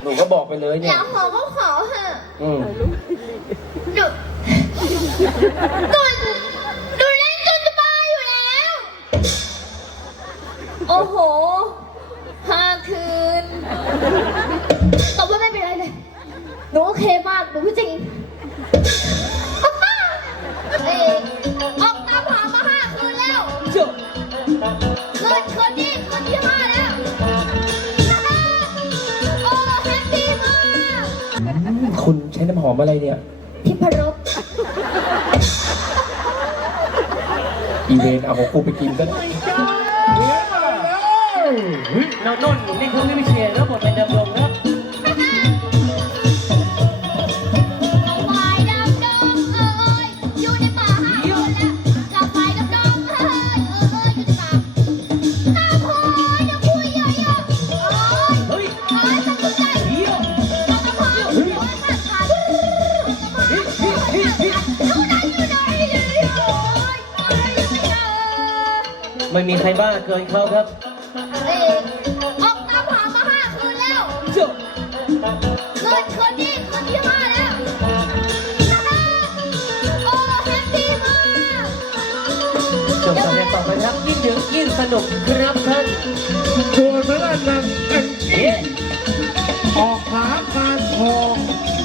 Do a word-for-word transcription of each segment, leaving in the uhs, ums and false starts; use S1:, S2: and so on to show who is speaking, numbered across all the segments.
S1: นูก็บอกไปเลยเนี่
S2: อย ยากขอก็ขอเถอะ
S1: อืม
S2: ดูดูดูเล่นจนจะตายอยู่แล้ว โอ้โหห้าคืนตอบว่าไม่เป็นไรเลยหนูโอเคมากหนูพูดจริงเอ๊ะออกตามหามาห้าคืนแล้วจบคืนคืนนี้คืนที่ห้าแล้วโอ้แฮปปี้มาก
S1: คุณใช้น้ำหอมอะไรเนี่ย
S2: ทิพรส
S1: อีเวนต์เอาของกูไปกินซะ
S3: เราโน่นเล่นเครื่องไม่เชียร์แล้วบทเป็นดำรงครับ
S2: ไฟดำดงเอ้ยอยู่ในป่าห้าคนแล้วกับไฟดำดงเอ้ยเอ้ยอยู่ในป่าห้าคนอย่าคุยเยอะๆเอ้ย
S3: เฮ้ย
S2: เอ้ยสักคนใจ
S3: เยี่ยม
S2: กับกระเพาะโอ้ยขาดขาดอยู่ไหนอยู่ไหนอยู่ไหนโอ้ยโอ้ยอยู่ไหน
S3: ไม่มีใครบ้าเกินเขาครับ
S2: เอ้ยออกตามหามาห้าคืนแล้ว
S3: จบ
S2: คืนคืนนี้คืนที่ห้าแล้วโอ้แฮปปี้มาก
S3: จบสำเร็จต่อไปครับยิ่งดึกยิ่งสนุกครับท่าน
S4: ส่วนทางด้านนางแองจี้ออกขาการทอง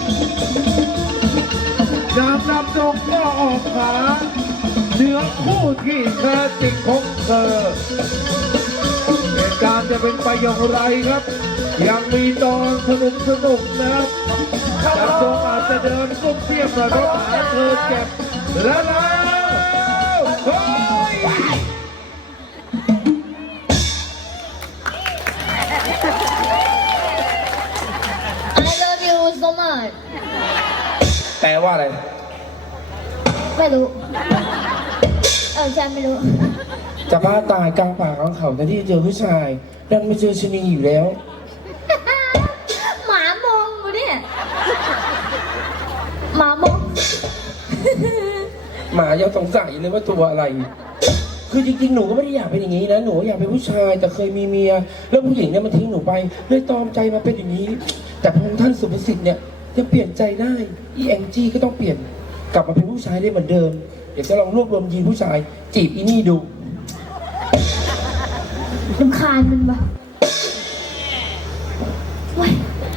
S4: ดาบดำดงก็ออกขาเนื้อคู่ที่แท้จริงของเธอเหตุการณ์จะเป็นไปอย่างไรครับ ยังมีตอนสนุกสนุกนะครับดำดงอาจจะเดินก้มเทียบกับรถหาเธอเจ็บและแล้วเฮ้ย
S2: I love you so much
S1: แปลว่าอะไร
S2: ไม่รู้ เออฉันไม่รู้
S1: จะบ้าตายกลางป่ากลางเขาแต่ที่เจอผู้ชายดันไม่เจอชะนีอยู่แล้ว
S2: หมามองกูเนี่ยหมามอง
S1: หมายังสงสัยเลยว่าตัวอะไร คือจริงๆ หนูก็ไม่ได้อยากเป็นอย่างนี้นะ หนูอยากเป็นผู้ชาย แต่เคยมีเมีย แล้วผู้หญิงเนี่ยมาทิ้งหนูไป เลยตอมใจมาเป็นอย่างนี้ แต่พระองค์ท่านสุภสิทธิ์เนี่ยยังเปลี่ยนใจได้ อีแองจี้ก็ต้องเปลี่ยน กลับมาเป็นผู้ชายได้เหมือนเดิม เดี๋ยวจะลองรวบรวมยีนผู้ชาย จีบอีนี่ดู
S2: รำคาญมันปะเว้ย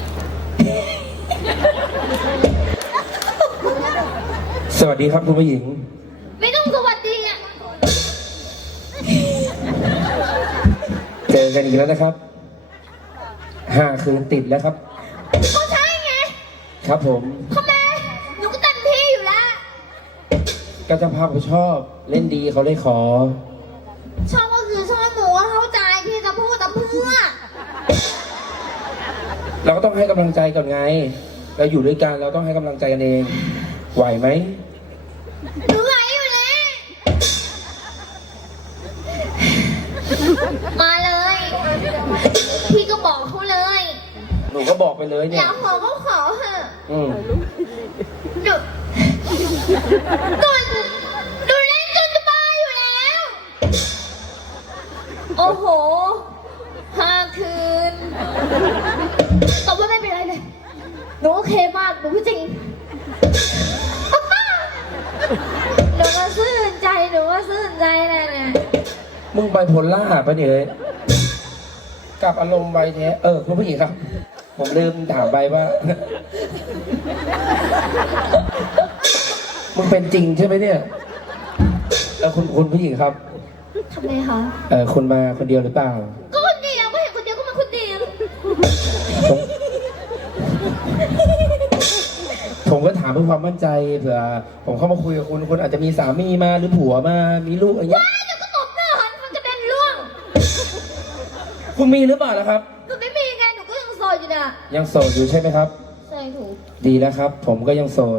S1: สวัสดีครับคุณผู้หญิง
S2: ไม่ต้องสวัสดีอ่ะ
S1: เจอกันอีกแล้วนะครับ ห้าคืนติดแล้วครับ
S2: ก็ใช่ไง
S1: ครับผม
S2: ทำไมหนูก็เต็มที่อยู่แล้ว
S1: ก็เจะภาพเขาชอบ เล่นดีเขาเลยขอ
S2: ชอบก็คือชอบหนูเข้าใจพี่จะพูดแต่เพื่อ
S1: เราก็ต้องให้กำลังใจก่อนไง เราอยู่ด้วยกันเราต้องให้กำลังใจกันเอง ไหวไหม
S2: หนูไหวอยู่แล้ว มาเลย พี่ก็บอกเขาเลย
S1: หนูก็บอกไปเลย
S2: อ
S1: เนี่ย
S2: ยากขอก็ขอเถอะ
S1: อืม
S2: ดูดูดูเล่นจนจะตายอยู่แล้ว โอ้โหห้าคืนตอบว่าไม่เป็นไรเลยหนูโอเคมากหนูพูดจริงหนูมาซื่นใจหนูมาซื่นใจเลยเนี่ย
S1: มึงไบโพล่าปะเนี่ยเลยกลับอารมณ์ไวแท้ เออคุณผู้หญิงครับ ผมลืมถามไปว่า มึงเป็นจริงใช่ไหมเนี่ย แล้วคุณคุณผู้หญิงครับ
S2: ทำไมคะ
S1: เออคุณมาคนเดียวหรือเปล่า
S2: ก็คนเดียวก็เห็นคนเดียวก็มาคนเดียว
S1: ผมผมก็ถามเพื่อความมั่นใจเผื่อผมเข้ามาคุยกับคุณคุณอาจจะมีสามีมาหรือผัวมา มีลูกอะไรเงี้ย
S2: ว้ายเดี๋ยวก็ตบหน้าหันมันจะเป็นร่วง
S1: คุณมีหรือเปล่านะครับ
S2: หนูไม่มีไงหนูก็ยังโสดอยู่นะ
S1: ยังโสดอยู่ใช่ไหมครับ
S2: ใช่ถูก
S1: ดีแล้วครับ ผมก็ยังโสด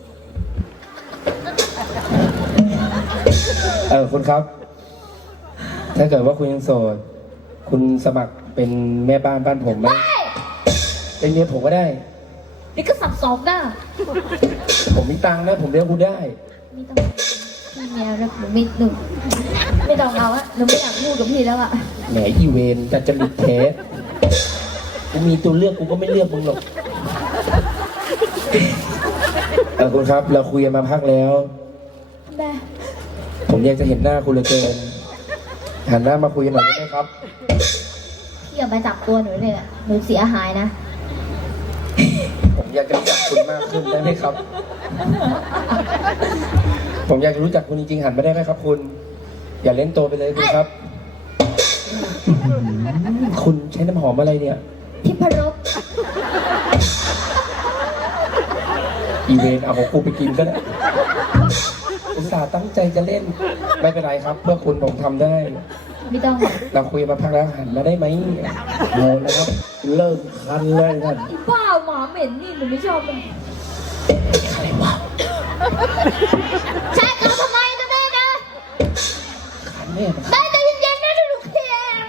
S1: เออคุณครับ ถ้าเกิดว่าคุณยังโสด คุณสมัครเป็นแม่บ้านบ้านผมไหม
S2: ได้
S1: เป็นเมียผมก็ได้
S2: เดี๋ยวก็สับสองหน้า
S1: ผมมีตังค์นะผมเลี้ยงคุณได้
S2: ไม่ต้องพี่เมียนะหนูไม่หนูไม่ต้องเอาอะหนูไม่อยากพูดกับพี่แล้วอะ
S1: แหมอีเวนจะจริตเทสกูมีตัวเลือกกูก็ไม่เลือกมึงหรอกเออคุณครับเราคุยกันมาพักแล้ว
S2: แม่
S1: ผมอยากจะเห็นหน้าคุณเหลือเกินหันหน้ามาคุยกันหน่อยได้ไหมครับ
S2: อย่ามาจับตัวหนูเลยอะหนูเสียหายนะ
S1: ผมอยากจะรู้จักคุณมากขึ้นได้ไหมครับ ผมอยากจะรู้จักคุณจริงๆหันมาได้ไหมครับ คุณ อย่าเล่นโตไปเลยคุณครับ คุณใช้น้ำหอมอะไรเนี่ย
S2: ที่พรบ
S1: อีเวนต์เอาของกูไปกินก็ได้อุตส่าห์ตั้งใจจะเล่น ไม่เป็นไรครับ เพื่อคุณผมทำได้
S2: ไม่ต้อง
S1: เราคุยมาพักแล้วหันมาได้ไหม
S4: เอาแล้วครับ เริ่มคันเลยท่าน
S2: อีบ้าหมาเหม็นนี่หนูไม่ชอบมัน
S1: ใครวะ
S2: ใช่เขาทำไมกันแน่นะ
S1: ขันแม่มา
S2: ได้ใจเย็นๆนะเดี๋ยวหนูเคลียร์เอง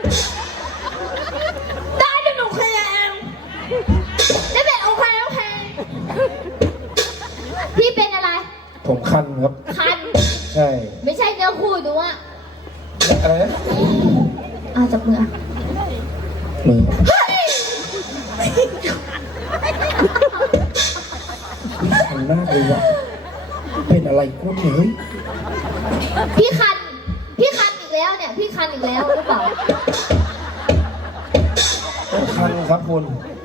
S2: ได้เดี๋ยวหนูเคลียร์เองได้แบบโอเคโอเคพี่เป็นอะไร
S1: ผมคันครับ
S2: คัน
S1: ใช่
S2: ไม่ใช่เนื้อคู่หนูอะ
S1: อะไรนะ
S2: เอาจับมืออะ
S1: มือคันมากเลยว่ะเป็นอะไรกูเนี่ยเฮ้ย
S2: พี่คัน พี่คันอีกแล้วเนี่ย พี่คันอีกแล้วหรือเปล่า
S1: คันครับคุณ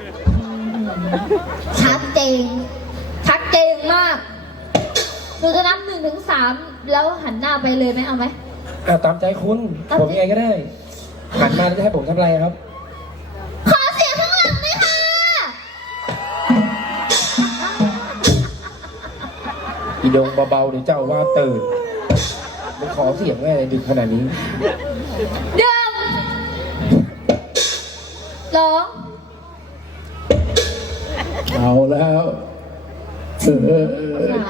S2: ชัดเจนชัดเจนมากหนูจะนับหนึ่งถึงสามแล้วหันหน้าไปเลยไหมเอาไหม
S1: อ่าตามใจคุณ
S2: ตามใจ
S1: ผมยังไงก็ได้ หันมาแล้วจะให้ผมทำอะไรครับ
S2: ขอเสียงข้างหลังด้วยค่ะ
S1: อีดงเบาๆเดี๋ยวเจ้าว่าตื่นมันขอเสียงอะไรดึกขนาดนี้
S2: เดิมสอง
S4: เอาแล้วเออเออเออ
S2: สาม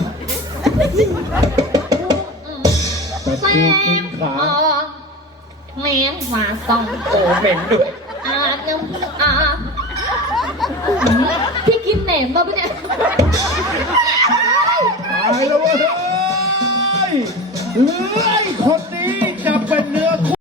S4: ตะ
S2: แม
S4: คิวกิ
S2: ง
S4: นขา
S2: อ๋อแมงมาสอง
S1: โอ้เหม็นด้วย
S2: อาบน้ำอาบพี่กินแหนมมาปะเนี่ย
S4: ตายแล้วเว้ยเฮ้ยเลื